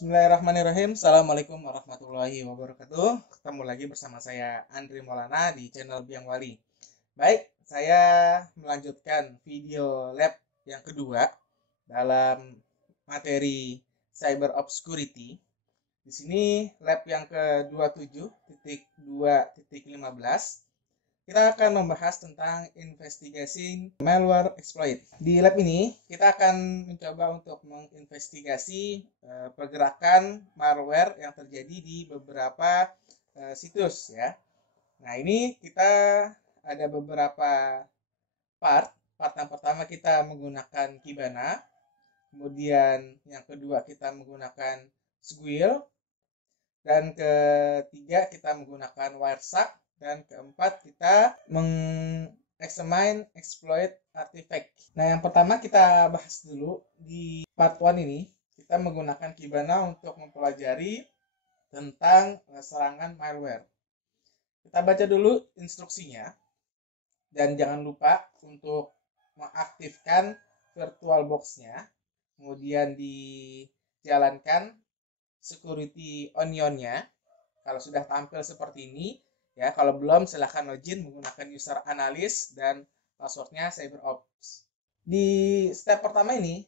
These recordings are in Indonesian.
Bismillahirrahmanirrahim. Assalamualaikum warahmatullahi wabarakatuh. Ketemu lagi bersama saya Andri Maulana di channel Biang Wali. Baik, saya melanjutkan video lab yang kedua dalam materi Cyber Obscurity. Di sini lab yang ke-27.2.15 kita akan membahas tentang investigasi malware exploit. Di lab ini, kita akan mencoba untuk menginvestigasi pergerakan malware yang terjadi di beberapa situs ya. Nah, ini kita ada beberapa part. Part yang pertama kita menggunakan Kibana, kemudian yang kedua kita menggunakan Squirrel, dan ketiga kita menggunakan Wireshark, dan keempat kita mengexamine exploit artifact. Nah, yang pertama kita bahas dulu di part 1 ini. Kita menggunakan Kibana untuk mempelajari tentang serangan malware. Kita baca dulu instruksinya. Dan jangan lupa untuk mengaktifkan VirtualBox-nya. Kemudian dijalankan security onion-nya. Kalau sudah tampil seperti ini, ya, kalau belum silahkan login menggunakan user analyst dan passwordnya CyberOps. Di step pertama ini,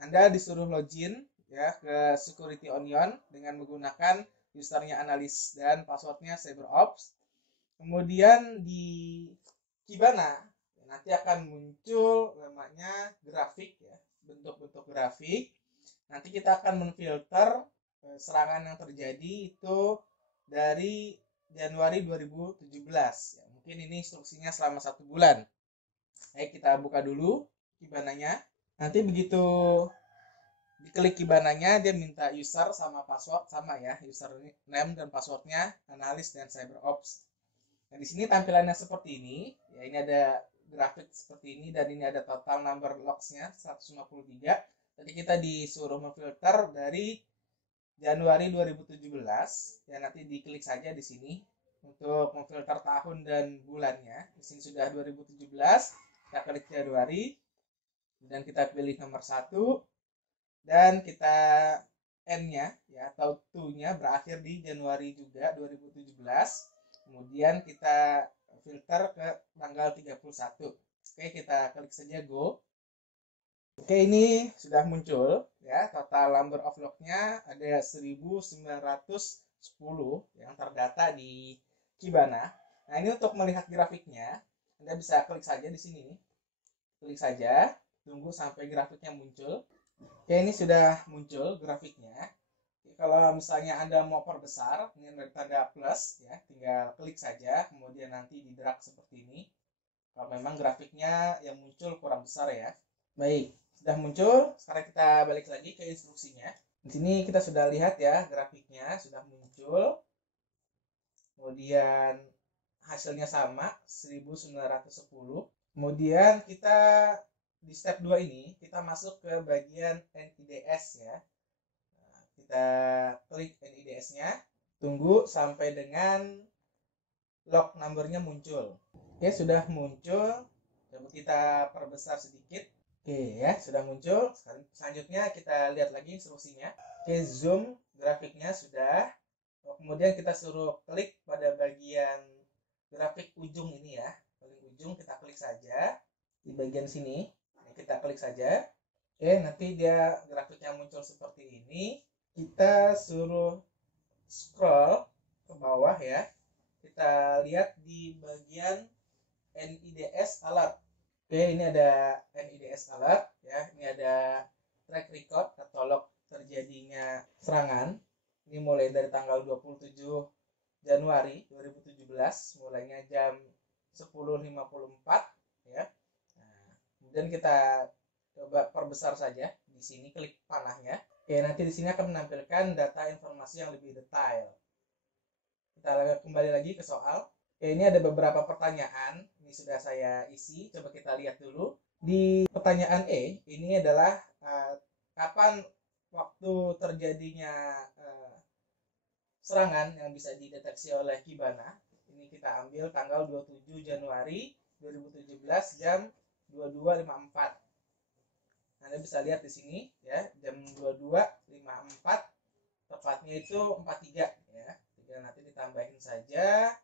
Anda disuruh login ya ke security onion dengan menggunakan usernya analyst dan passwordnya CyberOps. Kemudian di Kibana nanti akan muncul namanya grafik ya, bentuk-bentuk grafik. Nanti kita akan menfilter serangan yang terjadi itu dari Januari 2017 ya. Mungkin ini instruksinya selama 1 bulan. Baik, kita buka dulu Kibananya. Nanti begitu diklik Kibananya, dia minta user sama password sama ya, username dan passwordnya analis dan CyberOps. Nah, di sini tampilannya seperti ini ya, ini ada grafik seperti ini dan ini ada total number logs-nya 153. Jadi kita disuruh memfilter dari Januari 2017 ya, nanti diklik saja di sini untuk memfilter tahun dan bulannya. Di sini sudah 2017, kita klik Januari dan kita pilih nomor 1 dan kita N-nya ya atau to-nya berakhir di Januari juga 2017. Kemudian kita filter ke tanggal 31. Oke, kita klik saja go. Oke, ini sudah muncul ya, total number of log-nya ada 1910 yang terdata di Kibana. Nah, ini untuk melihat grafiknya, Anda bisa klik saja di sini. Klik saja, tunggu sampai grafiknya muncul. Oke, ini sudah muncul grafiknya. Kalau misalnya Anda mau perbesar, ini ada tanda plus ya, tinggal klik saja, kemudian nanti di drag seperti ini. Kalau memang grafiknya yang muncul kurang besar ya. Baik, sudah muncul. Sekarang kita balik lagi ke instruksinya. Di sini kita sudah lihat ya, grafiknya sudah muncul. Kemudian hasilnya sama 1910. Kemudian kita di step 2 ini kita masuk ke bagian NIDS ya. Nah, kita klik NIDS-nya, tunggu sampai dengan log number-nya muncul. Oke, sudah muncul. Coba kita perbesar sedikit. Oke ya, sudah muncul. Selanjutnya kita lihat lagi instruksinya. Oke, zoom grafiknya sudah. Kemudian kita suruh klik pada bagian grafik ujung ini ya. Paling ujung kita klik saja. Di bagian sini, kita klik saja. Oke, nanti dia grafiknya muncul seperti ini. Kita suruh scroll ke bawah ya. Kita lihat di bagian NIDS alert. Oke, ini ada NIDS alert ya. Ini ada track record atau log terjadinya serangan. Ini mulai dari tanggal 27 Januari 2017, mulainya jam 10.54 ya. Nah, kemudian kita coba perbesar saja di sini, klik panahnya. Oke, nanti di sini akan menampilkan data informasi yang lebih detail. Kita kembali lagi ke soal. Oke, ini ada beberapa pertanyaan. Ini sudah saya isi. Coba kita lihat dulu. Di pertanyaan E, ini adalah kapan waktu terjadinya serangan yang bisa dideteksi oleh Kibana. Ini kita ambil tanggal 27 Januari 2017 jam 22.54. Anda bisa lihat di sini ya, jam 22.54 Tempatnya itu 43 ya. Tinggal nanti ditambahin saja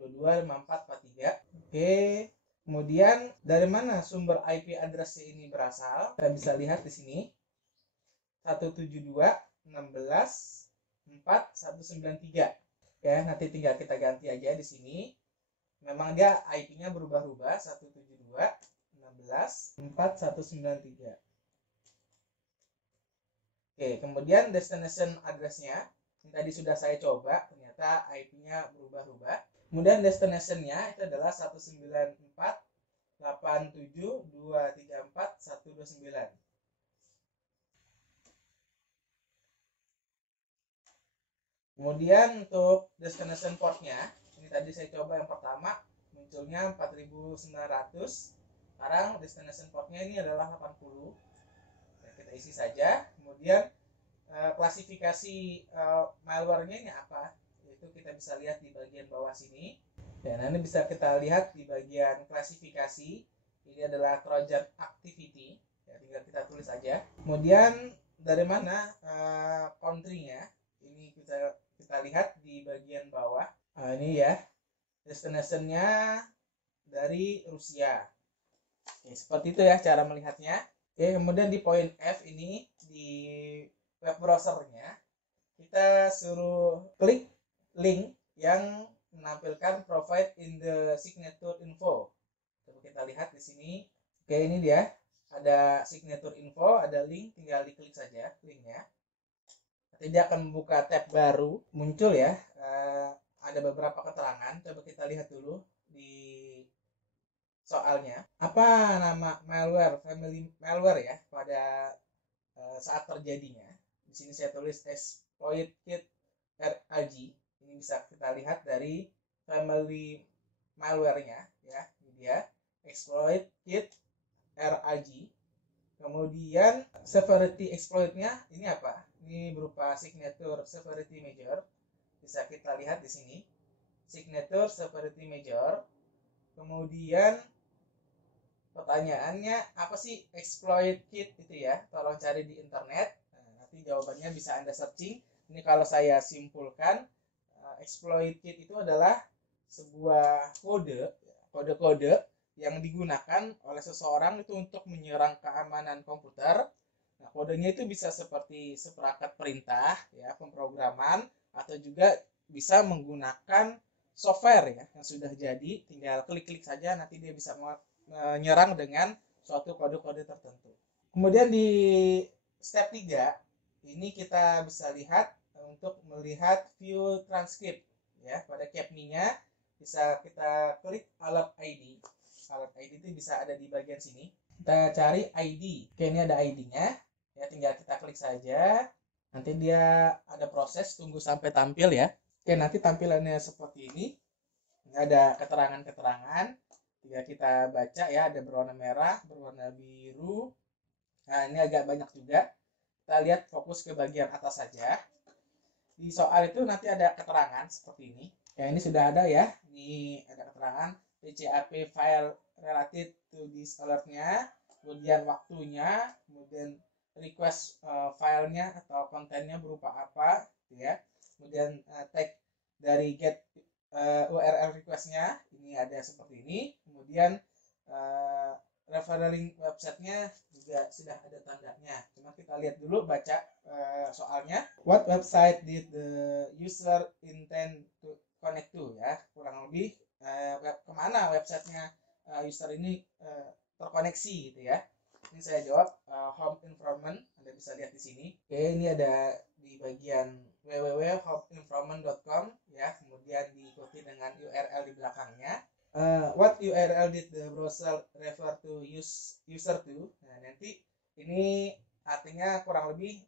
225443. Oke. Kemudian dari mana sumber IP address ini berasal? Kita bisa lihat di sini. 172.16.4.193. Ya, nanti tinggal kita ganti aja di sini. Memang dia IP-nya berubah-ubah 172.16.4.193. Oke, kemudian destination address-nya yang tadi sudah saya coba, ternyata IP-nya berubah-ubah. Kemudian destination-nya itu adalah 194.87.234.129. Kemudian untuk destination port-nya, ini tadi saya coba yang pertama munculnya 4900. Sekarang destination port-nya ini adalah 80. Nah, kita isi saja. Kemudian klasifikasi malware-nya ini apa? Itu kita bisa lihat di bagian bawah sini. Dan ini bisa kita lihat di bagian klasifikasi. Ini adalah Trojan Activity. Ya, tinggal kita tulis saja. Kemudian dari mana country-nya? Ini kita lihat di bagian bawah. Nah, ini ya, destination-nya dari Rusia. Oke, seperti itu ya cara melihatnya. Oke, kemudian di poin F ini di web browser-nya kita suruh klik link yang menampilkan provide in the signature info. Coba kita lihat di sini. Oke, ini dia. Ada signature info, ada link, tinggal diklik saja linknya. Nanti dia akan membuka tab baru, muncul ya. Ada beberapa keterangan. Coba kita lihat dulu di soalnya. Apa nama malware, family malware ya pada saat terjadinya. Di sini saya tulis exploit kit RAG. Ini bisa kita lihat dari family malware-nya ya. Ini dia exploit kit RAG. Kemudian severity exploit-nya ini apa? Ini berupa signature severity major. Bisa kita lihat di sini. Signature severity major. Kemudian pertanyaannya apa sih exploit kit itu ya? Tolong cari di internet. Nah, nanti jawabannya bisa Anda searching. Ini kalau saya simpulkan, exploit kit itu adalah sebuah kode-kode yang digunakan oleh seseorang itu untuk menyerang keamanan komputer. Nah, kodenya itu bisa seperti seperangkat perintah, ya, pemrograman, atau juga bisa menggunakan software ya yang sudah jadi, tinggal klik-klik saja nanti dia bisa menyerang dengan suatu kode-kode tertentu. Kemudian di step 3 ini kita bisa lihat untuk melihat view transcript ya. Pada CAPMI-nya bisa kita klik alert ID. Alert ID itu bisa ada di bagian sini. Kita cari ID. Oke, ini ada ID-nya. Ya, tinggal kita klik saja. Nanti dia ada proses, tunggu sampai tampil ya. Oke, nanti tampilannya seperti ini. Ini ada keterangan-keterangan. Tinggal kita baca ya, ada berwarna merah, berwarna biru. Nah, ini agak banyak juga. Kita lihat fokus ke bagian atas saja. Di soal itu nanti ada keterangan seperti ini. Ya, ini sudah ada ya. Ini ada keterangan PCAP file related to this alert-nya, kemudian waktunya, kemudian request filenya atau kontennya berupa apa, ya. Kemudian tag dari get URL request-nya ini ada seperti ini. Kemudian referring website-nya juga sudah ada tandanya. Cuma kita lihat dulu, baca soalnya. What website did the user intend to connect to ya, kurang lebih kemana websitenya user ini terkoneksi gitu ya. Ini saya jawab home informant. Anda bisa lihat di sini. Oke, ini ada di bagian www.homeinformant.com ya, kemudian diikuti dengan URL di belakangnya. What URL did the browser refer to user to? Nah, nanti ini artinya kurang lebih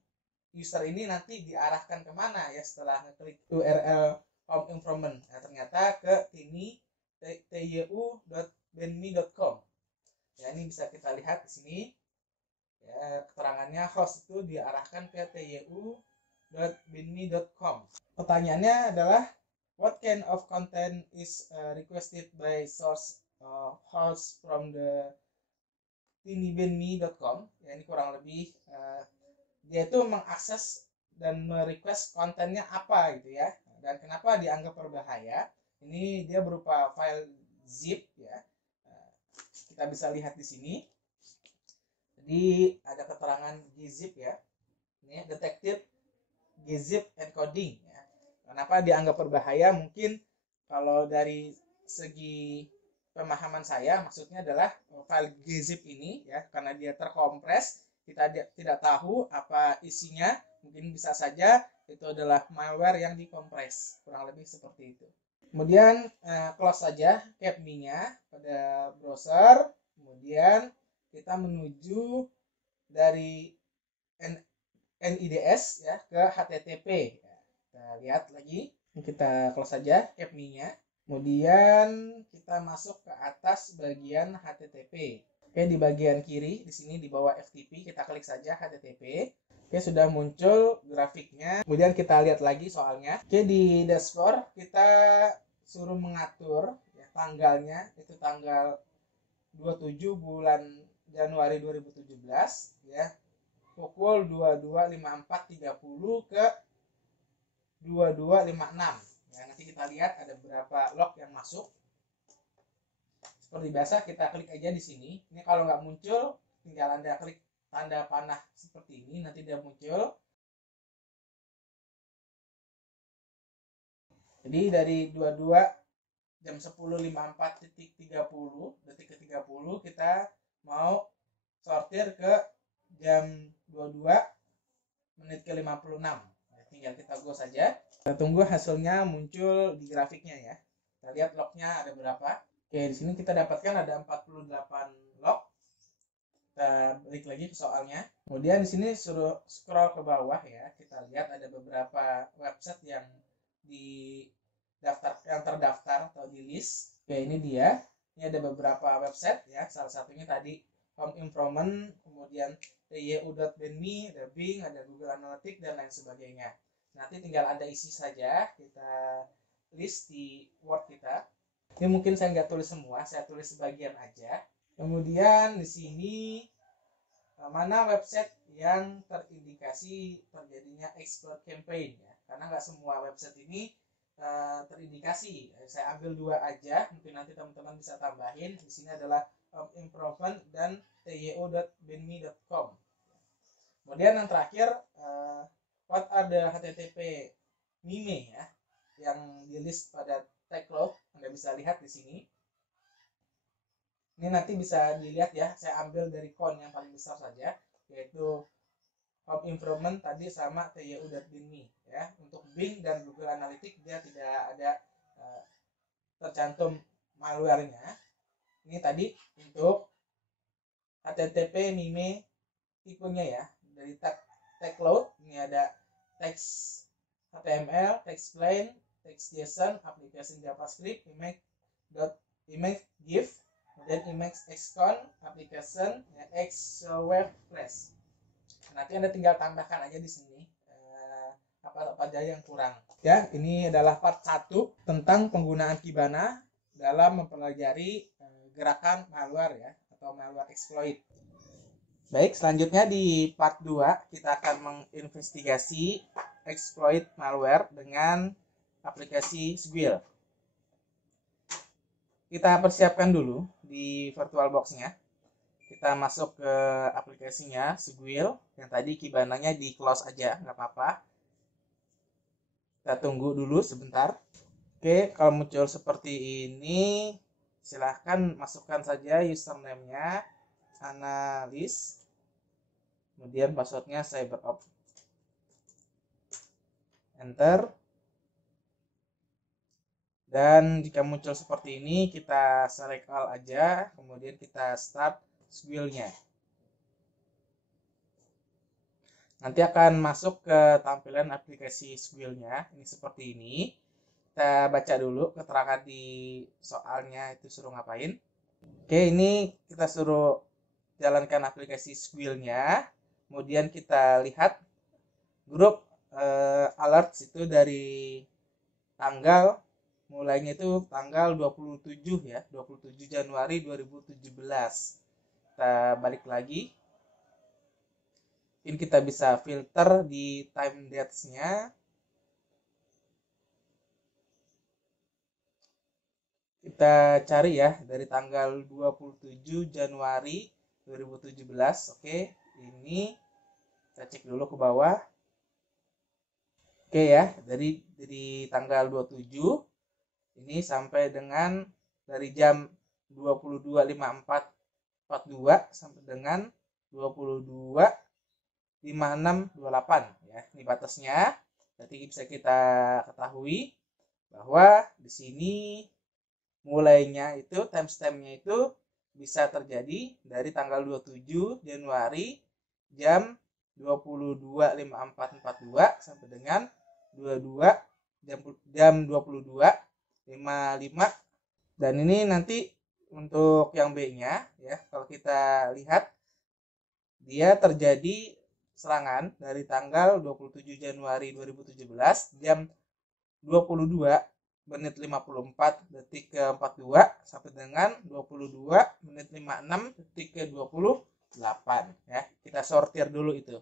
user ini nanti diarahkan kemana ya setelah ngeklik URL home informant. Nah, ternyata ke ini tyu.benmi.com. Ya, ini bisa kita lihat di sini. Ya, keterangannya host itu diarahkan ke tyu.benmi.com. Pertanyaannya adalah what kind of content is requested by source host from the tinibenmi.com. Ya, ini kurang lebih dia itu mengakses dan merequest kontennya apa gitu ya. Dan kenapa dianggap berbahaya? Ini dia berupa file zip ya. Kita bisa lihat di sini. Jadi ada keterangan gzip ya. Ini detected gzip encoding ya. Kenapa dianggap berbahaya? Mungkin kalau dari segi pemahaman saya, maksudnya adalah file gzip ini ya, karena dia terkompres, kita tidak tahu apa isinya. Mungkin bisa saja itu adalah malware yang dikompres, kurang lebih seperti itu. Kemudian close saja capme-nya pada browser. Kemudian kita menuju dari NIDS ya ke HTTP. Kita lihat lagi, kita close saja capme-nya. Kemudian kita masuk ke atas bagian HTTP. Oke, di bagian kiri di sini di bawah FTP kita klik saja HTTP. Oke, sudah muncul grafiknya. Kemudian kita lihat lagi soalnya. Oke, di dashboard kita suruh mengatur ya, tanggalnya itu tanggal 27 bulan Januari 2017 ya. Pukul 22.54.30 ke 22.56. Ya, nanti kita lihat ada berapa log yang masuk. Seperti biasa kita klik aja di sini. Ini kalau nggak muncul, tinggal Anda klik tanda panah seperti ini, nanti dia muncul. Jadi dari 22 jam 10.54.30 detik ke 30 kita mau sortir ke jam 22 menit ke 56. Nah, tinggal kita go saja. Kita tunggu hasilnya muncul di grafiknya ya. Kita lihat lognya ada berapa. Oke, di sini kita dapatkan ada 48 log. Kita balik lagi ke soalnya. Kemudian di sini suruh scroll ke bawah ya. Kita lihat ada beberapa website yang terdaftar atau di list. Oke, ini dia. Ini ada beberapa website ya. Salah satunya tadi Home Improvement, kemudian TYU.BNME, ada Bing, ada Google Analytics dan lain sebagainya. Nanti tinggal Anda isi saja, kita list di Word kita. Ini mungkin saya nggak tulis semua, saya tulis sebagian aja. Kemudian di sini mana website yang terindikasi terjadinya exploit campaign ya, karena nggak semua website ini terindikasi. Saya ambil 2 aja, mungkin nanti teman-teman bisa tambahin. Di sini adalah Improvement dan tyo.bnme.com. Kemudian yang terakhir what are the HTTP MIME ya, yang di list pada tagload. Anda bisa lihat di sini. Ini nanti bisa dilihat ya, saya ambil dari kon yang paling besar saja, yaitu Home Improvement tadi sama tyo.bnme ya. Untuk Bing dan Google Analytics dia tidak ada tercantum malwarenya. Ini tadi untuk HTTP MIME tipenya ya. Dari tagload ini ada text HTML, text plain, text JSON, application JavaScript, image GIF, kemudian image XCON, application Xweb Flash. Nanti Anda tinggal tambahkan aja di sini apa aja yang kurang. Ya, ini adalah part 1 tentang penggunaan Kibana dalam mempelajari gerakan malware ya, atau malware exploit. Baik, selanjutnya di part 2 kita akan menginvestigasi exploit malware dengan aplikasi Squirrel. Kita persiapkan dulu di VirtualBox-nya. Kita masuk ke aplikasinya Squirrel, yang tadi Kibananya di close aja, nggak apa-apa. Kita tunggu dulu sebentar. Oke, kalau muncul seperti ini, silahkan masukkan saja username-nya, analis, kemudian passwordnya CyberOps. Enter. Dan jika muncul seperti ini, kita select all aja, kemudian kita start Squirrel-nya. Nanti akan masuk ke tampilan aplikasi Squirrel-nya. Ini seperti ini. Kita baca dulu keterangan di soalnya itu suruh ngapain. Oke, ini kita suruh jalankan aplikasi Squirrel-nya. Kemudian kita lihat grup alerts itu dari tanggal mulainya itu tanggal 27 ya, 27 Januari 2017. Kita balik lagi. Mungkin kita bisa filter di time dates-nya. Kita cari ya dari tanggal 27 Januari 2017. Oke, ini kita cek dulu ke bawah. Oke ya, dari tanggal 27 ini sampai dengan dari jam 22.54.42 sampai dengan 22.56.28 ya. Ini batasnya. Berarti bisa kita ketahui bahwa di sini mulainya itu timestampnya itu bisa terjadi dari tanggal 27 Januari jam 22.54.42 sampai dengan 22 jam 22.55. Dan ini nanti untuk yang B-nya ya, kalau kita lihat dia terjadi serangan dari tanggal 27 Januari 2017 jam 22 menit 54 detik ke 42 sampai dengan 22 menit 56 detik ke 28 ya. Kita sortir dulu itu.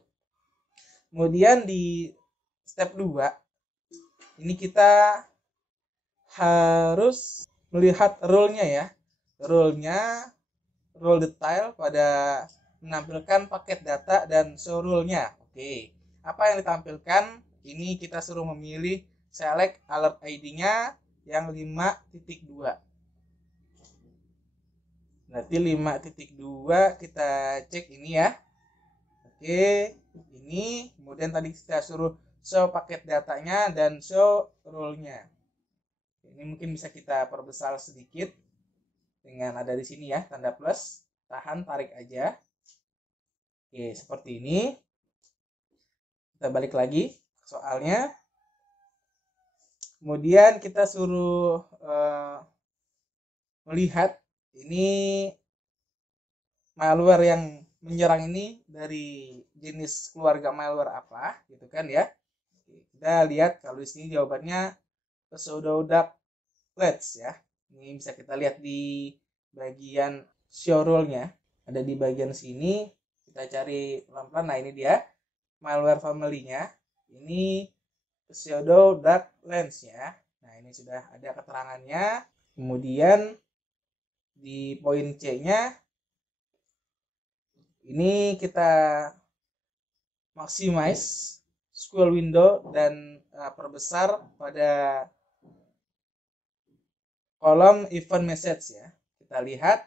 Kemudian di step 2 ini kita harus melihat rule-nya ya. Rule detail pada menampilkan paket data dan show rule-nya. Oke. Apa yang ditampilkan? Ini kita suruh memilih select alert ID-nya yang 5.2. Berarti 5.2 kita cek ini ya. Oke, ini kemudian tadi kita suruh show paket datanya dan show rule-nya. Ini mungkin bisa kita perbesar sedikit dengan ada di sini ya, tanda plus. Tahan, tarik aja. Oke, seperti ini. Kita balik lagi ke soalnya. Kemudian kita suruh melihat ini malware yang menyerang ini dari jenis keluarga malware apa gitu kan ya. Kita lihat kalau di sini jawabannya pseudoduck-lets ya. Ini bisa kita lihat di bagian show rule-nya. Ada di bagian sini. Kita cari pelan-pelan. Nah, ini dia malware family-nya. Ini pseudoduck-lets ya. Nah, ini sudah ada keterangannya. Kemudian di poin C-nya ini kita maximize scroll window dan perbesar pada kolom event message ya. Kita lihat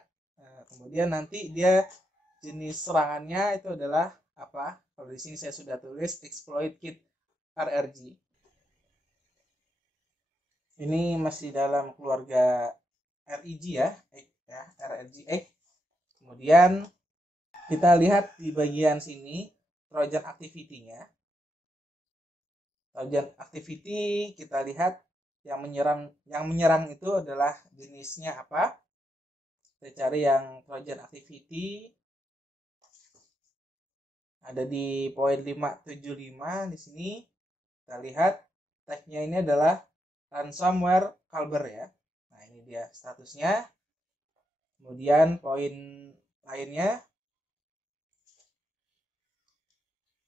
kemudian nanti dia jenis serangannya itu adalah apa? Kalau di sini saya sudah tulis exploit kit RRG. Ini masih dalam keluarga REG ya, RRG. Kemudian kita lihat di bagian sini Trojan activity-nya. Trojan activity kita lihat yang menyerang itu adalah jenisnya apa? Kita cari yang Trojan activity. Ada di poin 575 di sini. Kita lihat tag-nya ini adalah ransomware Kalber ya. Nah, ini dia statusnya. Kemudian poin lainnya.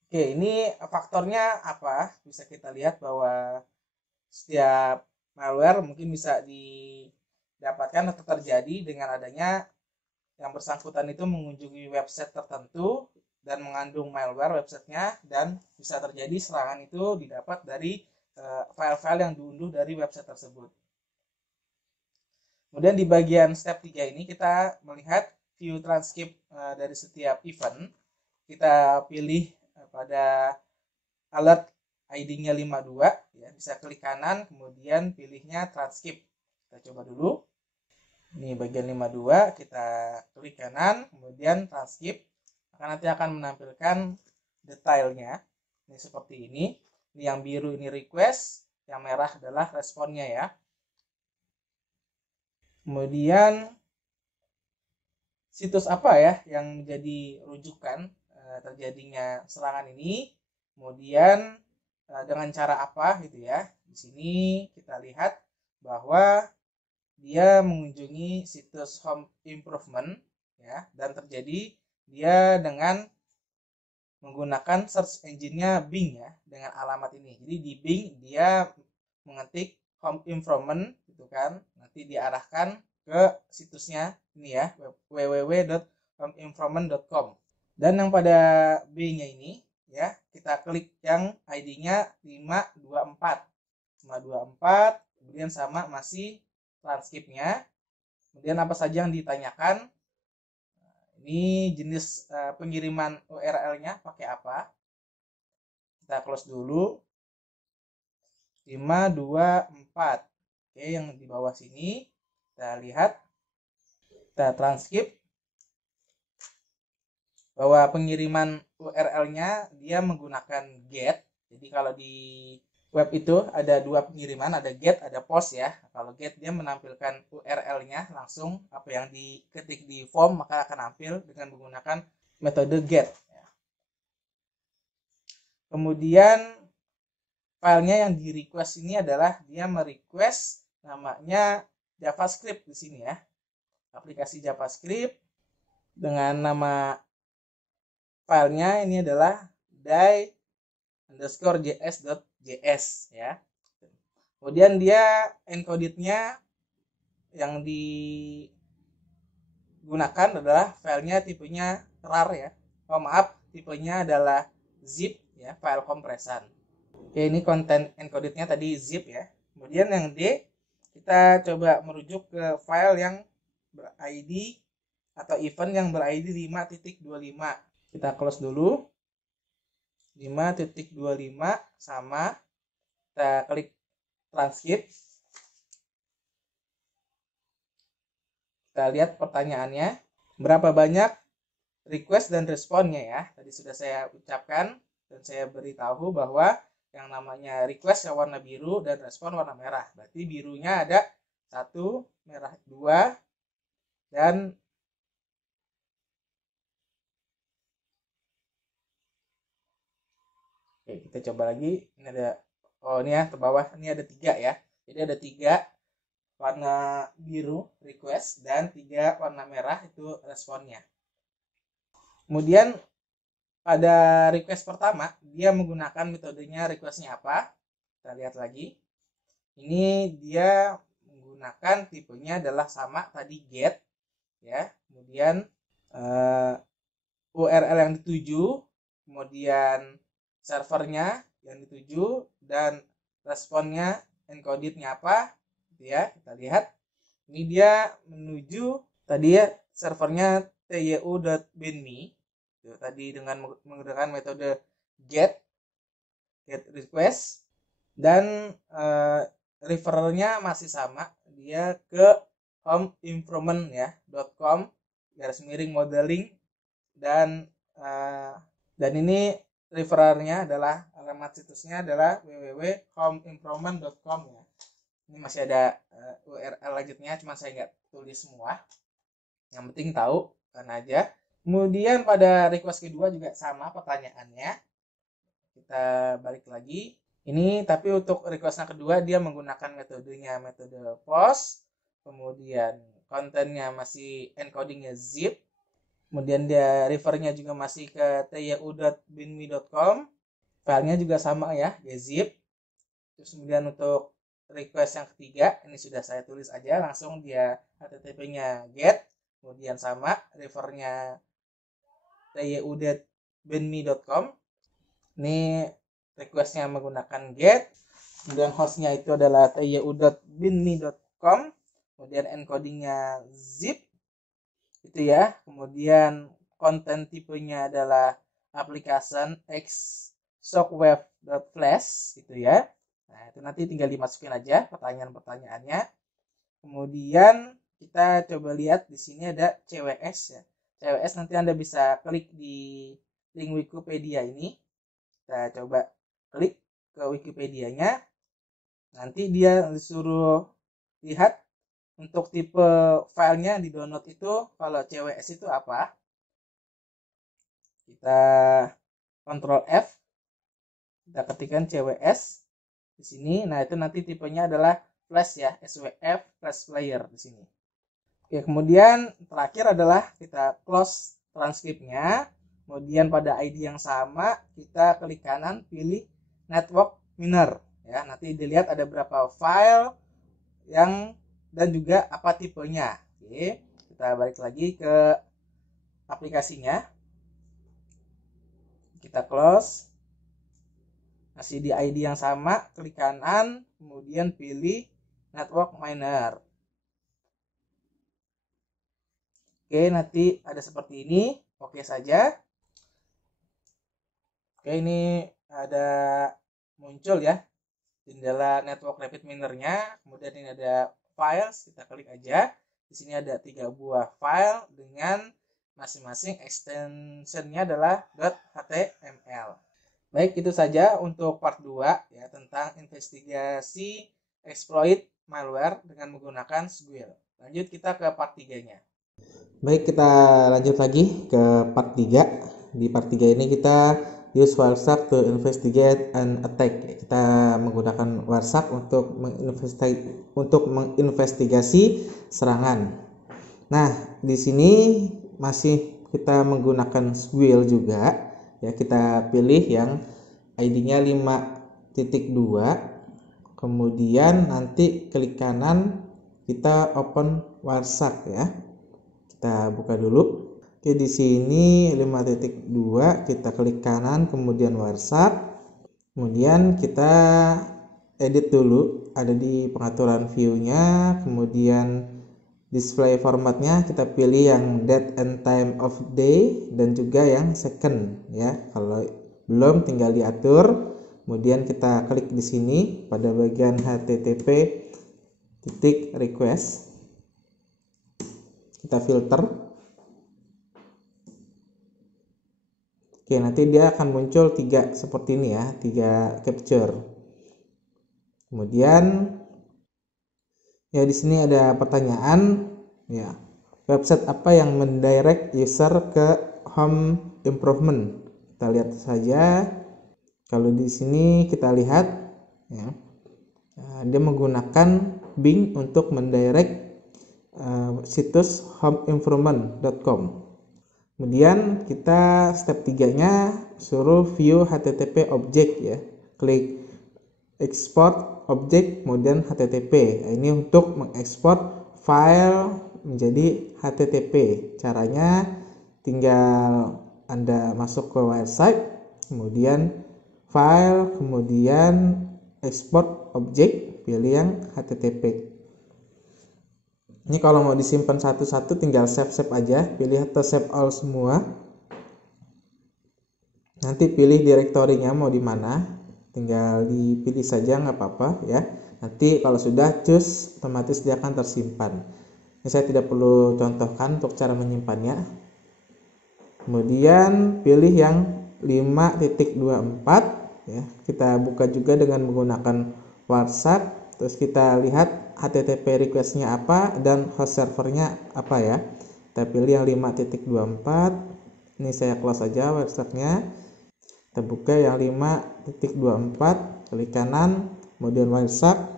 Oke, ini faktornya apa? Bisa kita lihat bahwa setiap malware mungkin bisa didapatkan atau terjadi dengan adanya yang bersangkutan itu mengunjungi website tertentu dan mengandung malware websitenya, dan bisa terjadi serangan itu didapat dari file-file yang diunduh dari website tersebut. Kemudian di bagian step 3 ini kita melihat view transcript dari setiap event. Kita pilih pada alert ID-nya 52 ya, bisa klik kanan kemudian pilihnya transcript. Kita coba dulu. Ini bagian 52, kita klik kanan kemudian transcript. Nanti akan menampilkan detailnya. Ini seperti ini. Ini yang biru ini request, yang merah adalah responnya ya. Kemudian situs apa ya yang menjadi rujukan terjadinya serangan ini. Kemudian dengan cara apa gitu ya. Di sini kita lihat bahwa dia mengunjungi situs home improvement ya, dan terjadi dia dengan menggunakan search engine-nya Bing ya, dengan alamat ini. Jadi di Bing dia mengetik home improvement gitu kan, nanti diarahkan ke situsnya ini ya, www.homeimprovement.com. Dan yang pada B-nya ini ya, kita klik yang ID-nya 524, kemudian sama masih transkripnya. Kemudian apa saja yang ditanyakan, ini jenis pengiriman URL-nya pakai apa. Kita close dulu. 524. Oke, yang di bawah sini kita lihat, kita transkrip bahwa pengiriman URL-nya dia menggunakan GET. Jadi kalau di web itu ada dua pengiriman, ada GET, ada POST ya. Kalau GET dia menampilkan URL-nya langsung, apa yang diketik di form maka akan tampil dengan menggunakan metode GET. Kemudian filenya yang di request ini adalah dia merequest namanya JavaScript di sini ya. Aplikasi JavaScript dengan nama filenya ini adalah die_js.js ya. Kemudian dia encodednya yang digunakan adalah filenya tipenya RAR ya. Tipenya adalah zip ya, file kompresan. Oke, ini konten encodednya tadi zip ya. Kemudian yang D, kita coba merujuk ke file yang ber-ID atau event yang ber-ID 5.25. Kita close dulu. 5.25 sama, kita klik transkrip. Kita lihat pertanyaannya, berapa banyak request dan responnya ya. Tadi sudah saya ucapkan dan saya beritahu bahwa yang namanya request yang warna biru dan respon warna merah. Berarti birunya ada 1, merah 2, dan oke, kita coba lagi. Ini ada, ini ya, ke bawah ini ada 3 ya. Jadi ada 3 warna biru request dan 3 warna merah itu responnya. Kemudian pada request pertama dia menggunakan metodenya requestnya apa? Kita lihat lagi. Ini dia menggunakan tipenya adalah sama tadi GET ya. Kemudian URL yang dituju, kemudian servernya yang dituju, dan responnya encodednya apa gitu ya. Kita lihat ini dia menuju tadi ya, servernya tu.binme tadi dengan menggunakan metode get request, dan referralnya masih sama, dia ke homeimprovement ya .com/modeling, dan ini referralnya adalah, alamat situsnya adalah www.homeimprovement.com ya. Ini masih ada URL lanjutnya, cuma saya nggak tulis semua, yang penting tahu kan aja. Kemudian pada request kedua juga sama pertanyaannya, kita balik lagi. Ini tapi untuk request yang kedua dia menggunakan metodenya metode POST, kemudian kontennya masih encodingnya zip, kemudian dia refernya juga masih ke tu.binme.com, filenya juga sama ya, zip. Terus kemudian untuk request yang ketiga ini sudah saya tulis aja langsung, dia http-nya get, kemudian sama refernya tu.binme.com. Ini requestnya menggunakan get, kemudian hostnya itu adalah tu.binme.com, kemudian encodingnya zip itu ya, kemudian konten tipenya adalah application x shockwave.flash gitu ya. Nah itu nanti tinggal dimasukin aja pertanyaan-pertanyaannya. Kemudian kita coba lihat di sini ada CWS ya. CWS nanti Anda bisa klik di link Wikipedia ini. Kita coba klik ke Wikipedianya. Nanti dia disuruh lihat untuk tipe filenya di download itu, kalau CWS itu apa. Kita Ctrl F, kita ketikkan CWS di sini. Nah itu nanti tipenya adalah flash ya, SWF flash player di sini. Oke, kemudian terakhir adalah kita close transkripnya, Kemudian pada ID yang sama kita klik kanan, pilih network miner ya. Nanti dilihat ada berapa file yang dan juga apa tipenya. Oke, kita balik lagi ke aplikasinya. Kita close. Masih di ID yang sama, klik kanan, kemudian pilih network miner. Oke, nanti ada seperti ini. Oke saja. Oke, ini ada muncul ya jendela network rapid minernya. Kemudian ini ada files, kita klik aja. Di sini ada 3 buah file dengan masing-masing extensionnya adalah .html. Baik, itu saja untuk part 2 ya tentang investigasi exploit malware dengan menggunakan Squirrel. Lanjut kita ke part 3-nya. Baik, kita lanjut lagi ke part 3. Di part 3 ini kita use WarShark to investigate and attack. Kita menggunakan WarShark untuk menginvestigasi serangan. Nah, di sini masih kita menggunakan Squirrel juga. Ya, kita pilih yang ID-nya 5.2. Kemudian nanti klik kanan, kita open WarShark ya. Kita buka dulu. Oke, di sini 5.2 kita klik kanan, kemudian WarShark. Kemudian kita edit dulu, ada di pengaturan view-nya, kemudian display formatnya kita pilih yang date and time of day dan juga yang second ya. Kalau belum tinggal diatur. Kemudian kita klik di sini pada bagian http://request. Kita filter. Oke, nanti dia akan muncul 3 seperti ini ya, 3 capture. Kemudian ya di sini ada pertanyaan ya, website apa yang mendirect user ke home improvement? Kita lihat saja. Kalau di sini kita lihat ya, dia menggunakan Bing untuk mendirect situs homeimprovement.com. Kemudian kita step 3-nya suruh view HTTP object ya. Klik export object kemudian HTTP. Nah, ini untuk mengekspor file menjadi HTTP. Caranya tinggal Anda masuk ke website, kemudian file, kemudian export object, pilih yang HTTP. Ini kalau mau disimpan satu-satu tinggal save aja, pilih atau save all semua. Nanti pilih direktorinya mau di mana, tinggal dipilih saja nggak apa-apa ya. Nanti kalau sudah choose, otomatis dia akan tersimpan. Ini saya tidak perlu contohkan untuk cara menyimpannya. Kemudian pilih yang 5.24 ya. Kita buka juga dengan menggunakan WarShark. Terus kita lihat HTTP requestnya apa dan host servernya apa ya. Kita pilih yang 5.24. Ini saya close saja WarSharknya. Kita buka yang 5.24, klik kanan, kemudian WarShark.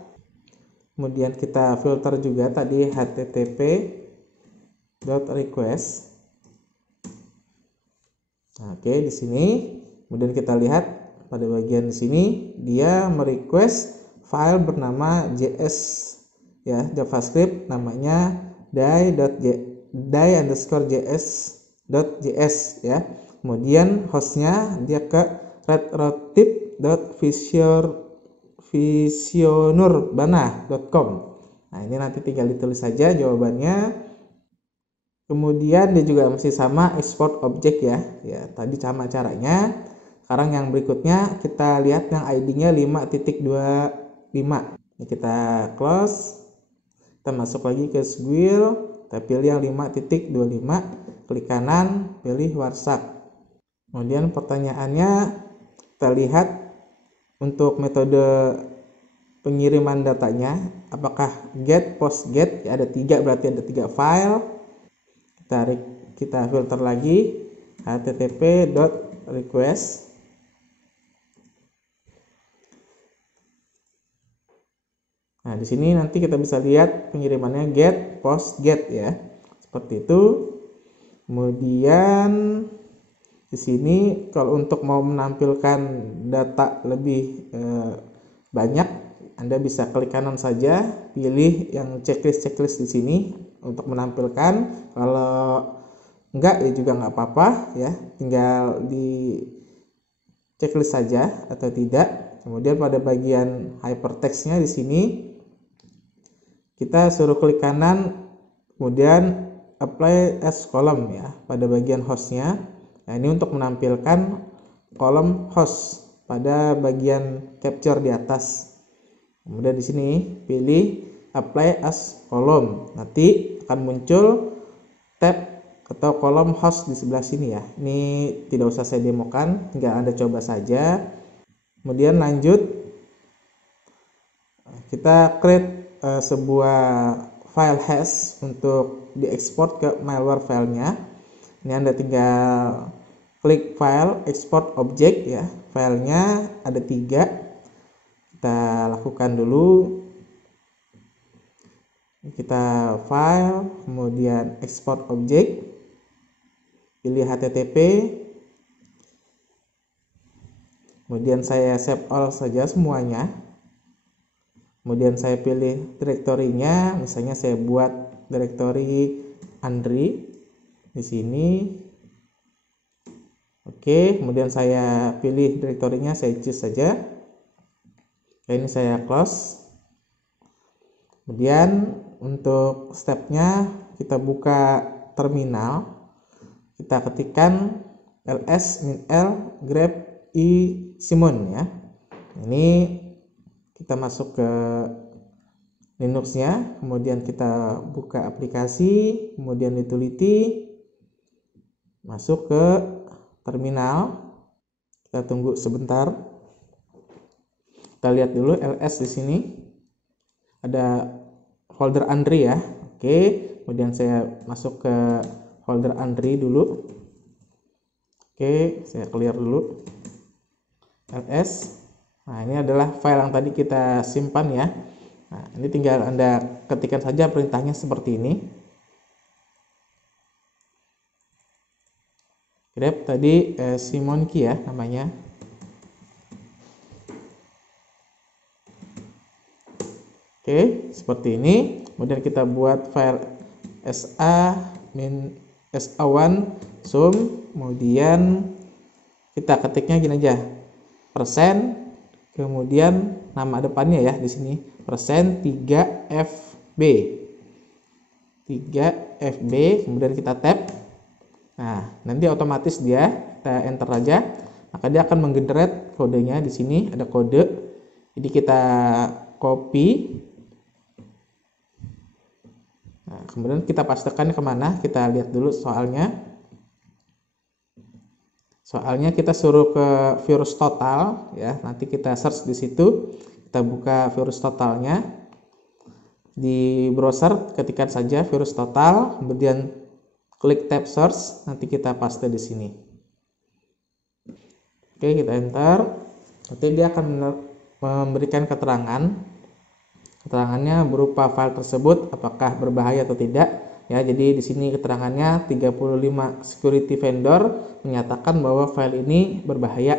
Kemudian kita filter juga tadi http://request. Nah, oke, di sini. Kemudian kita lihat pada bagian di sini dia merequest file bernama JS ya, JavaScript namanya die_js.js ya. Kemudian hostnya dia ke redrotip.visionurbana.com. Nah, ini nanti tinggal ditulis saja jawabannya. Kemudian dia juga masih sama export object ya. Ya, tadi sama caranya. Sekarang yang berikutnya kita lihat yang ID-nya 5.25. Ini kita close. Kita masuk lagi ke Squirrel, kita pilih yang 5.25, klik kanan, pilih WarShark. Kemudian pertanyaannya kita lihat untuk metode pengiriman datanya, apakah get, post, get, ya, ada 3, berarti ada 3 file. Kita filter lagi http://request. Nah, di sini nanti kita bisa lihat pengirimannya get, post, get ya. Seperti itu. Kemudian Di sini kalau untuk mau menampilkan data lebih banyak, Anda bisa klik kanan saja, pilih yang checklist di sini untuk menampilkan. Kalau enggak ya juga nggak apa-apa ya, tinggal di checklist saja atau tidak. Kemudian pada bagian hypertextnya di sini kita suruh klik kanan, kemudian apply as column ya pada bagian hostnya. Nah, ini untuk menampilkan kolom host pada bagian capture di atas. Kemudian di sini pilih apply as column. Nanti akan muncul tab atau kolom host di sebelah sini ya. Ini tidak usah saya demokan, tinggal Anda coba saja. Kemudian lanjut, kita create sebuah file hash untuk diekspor ke malware filenya. Ini Anda tinggal klik file export object ya. Filenya ada 3. Kita lakukan dulu. Kita file, kemudian export object, pilih HTTP, kemudian saya save all saja semuanya. Kemudian saya pilih direktorinya, misalnya saya buat direktori Andri di sini. Oke, kemudian saya pilih direktorinya, saya choose saja. Ini saya close. Kemudian untuk stepnya kita buka terminal, kita ketikkan ls-l grep i simon ya. Ini kita masuk ke Linuxnya, kemudian kita buka aplikasi, kemudian utility, masuk ke terminal. Kita tunggu sebentar. Kita lihat dulu ls di sini ada folder Andri ya. Oke, kemudian saya masuk ke folder Andri dulu. Oke, saya clear dulu ls. Nah, ini adalah file yang tadi kita simpan ya. Nah, ini tinggal Anda ketikkan saja perintahnya seperti ini. Grep tadi Simonki ya namanya. Oke, seperti ini. Kemudian kita buat file sa-1 sum, kemudian kita ketiknya gini aja, persen, kemudian nama depannya ya di sini persen 3fb, kemudian kita tab. Nah, nanti otomatis dia kita enter aja, maka dia akan menggenerate kodenya. Di sini ada kode, jadi kita copy. Nah, kemudian kita pastekan kemana? Kita lihat dulu soalnya. Soalnya kita suruh ke virus total ya. Nanti kita search di situ. Kita buka virus totalnya di browser, ketikkan saja virus total, kemudian klik tab search. Nanti kita paste di sini. Oke, kita enter. Nanti dia akan memberikan keterangan. Keterangannya berupa file tersebut apakah berbahaya atau tidak ya. Jadi di sini keterangannya 35 security vendor menyatakan bahwa file ini berbahaya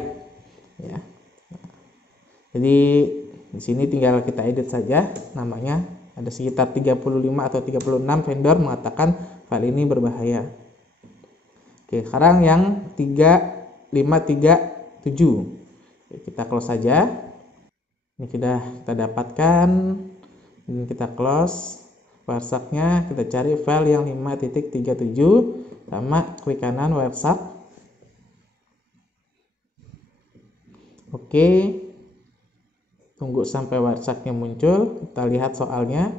ya. Jadi di sini tinggal kita edit saja namanya. Ada sekitar 35 atau 36 vendor mengatakan file ini berbahaya. Oke, sekarang yang 3537 kita close saja. Ini kita dapatkan. Ini kita close WhatsApp-nya, kita cari file yang 5.37 sama klik kanan WhatsApp. Oke, tunggu sampai WhatsApp-nya muncul. Kita lihat soalnya.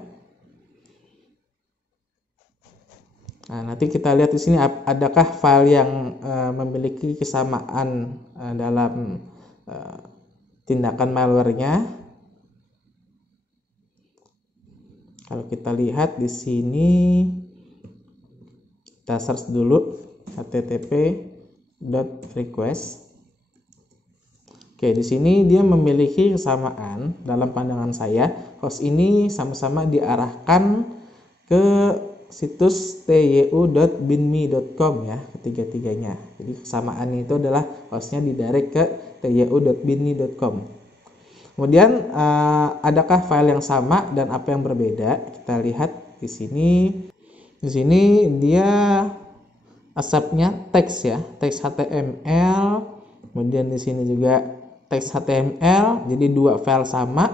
Nah, nanti kita lihat di sini adakah file yang memiliki kesamaan dalam tindakan malware-nya. Kalau kita lihat di sini, kita search dulu http://request. Oke, di sini dia memiliki kesamaan dalam pandangan saya. Host ini sama-sama diarahkan ke situs tyu.binme.com ya, ketiga-tiganya. Jadi kesamaan itu adalah hostnya didirect ke tyu.binme.com. Kemudian adakah file yang sama dan apa yang berbeda? Kita lihat di sini. Di sini dia asapnya teks ya, teks HTML. Kemudian di sini juga teks HTML. Jadi dua file sama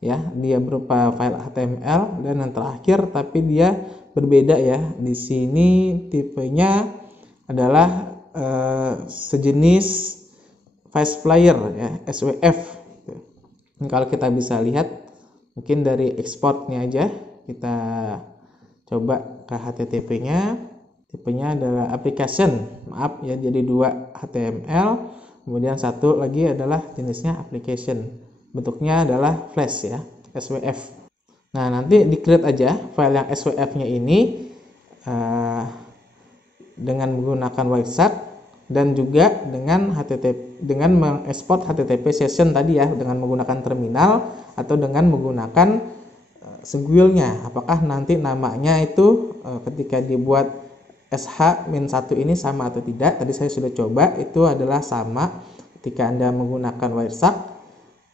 ya, dia berupa file HTML, dan yang terakhir tapi dia berbeda ya. Di sini tipenya adalah sejenis file player ya, SWF. Kalau kita bisa lihat mungkin dari ekspornya aja, kita coba ke HTTP-nya. Tipenya adalah application, maaf ya, jadi dua HTML, kemudian satu lagi adalah jenisnya application, bentuknya adalah flash ya, SWF. Nah, nanti di create aja file yang SWF-nya ini dengan menggunakan Wireshark, dan juga dengan HTTP, dengan mengekspor HTTP session tadi ya, dengan menggunakan terminal atau dengan menggunakan Squirrel-nya. Apakah nanti namanya itu ketika dibuat SH-1 ini sama atau tidak? Tadi saya sudah coba, itu adalah sama ketika Anda menggunakan Wireshark,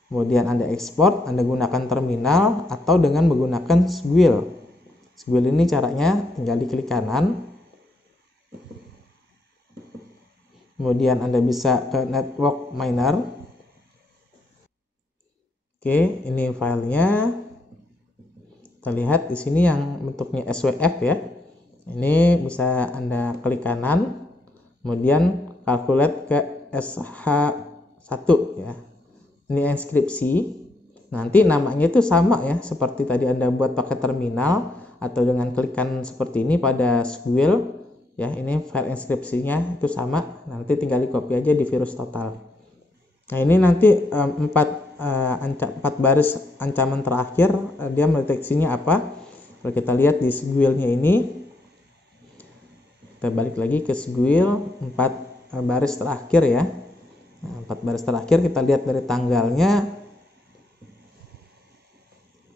kemudian Anda ekspor, Anda gunakan terminal atau dengan menggunakan Squirrel. Squirrel ini caranya tinggal diklik kanan. Kemudian Anda bisa ke network miner. Oke, ini filenya. Kita lihat di sini yang bentuknya SWF ya. Ini bisa Anda klik kanan, kemudian calculate ke SH1 ya. Ini inskripsi. Nanti namanya itu sama ya, seperti tadi Anda buat pakai terminal atau dengan klikan seperti ini pada Squirrel. Ya, ini file inskripsinya itu sama, nanti tinggal di copy aja di virus total. Nah, ini nanti 4 baris ancaman terakhir, dia mendeteksinya apa? Kalau kita lihat di Squirrel-nya ini, kita balik lagi ke Squirrel, 4 baris terakhir ya. Nah, 4 baris terakhir kita lihat dari tanggalnya.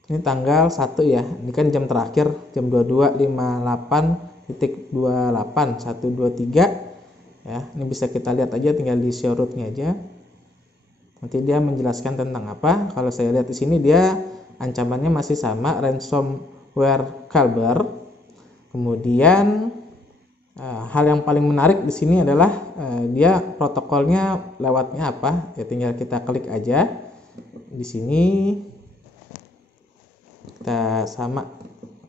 Ini tanggal 1 ya, ini kan jam terakhir, jam 22.58.28.123 ya. Ini bisa kita lihat aja, tinggal di show root-nya aja. Nanti dia menjelaskan tentang apa. Kalau saya lihat di sini dia ancamannya masih sama, ransomware Kalber. Kemudian hal yang paling menarik di sini adalah dia protokolnya lewatnya apa? Ya, tinggal kita klik aja di sini. Kita sama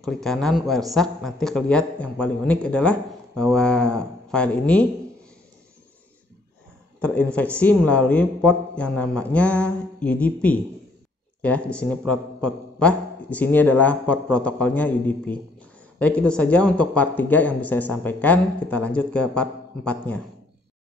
klik kanan Wireshark, nanti kelihatan yang paling unik adalah bahwa file ini terinfeksi melalui port yang namanya UDP. Ya, di sini di sini adalah port protokolnya UDP. Baik, itu saja untuk part 3 yang bisa saya sampaikan. Kita lanjut ke part 4-nya.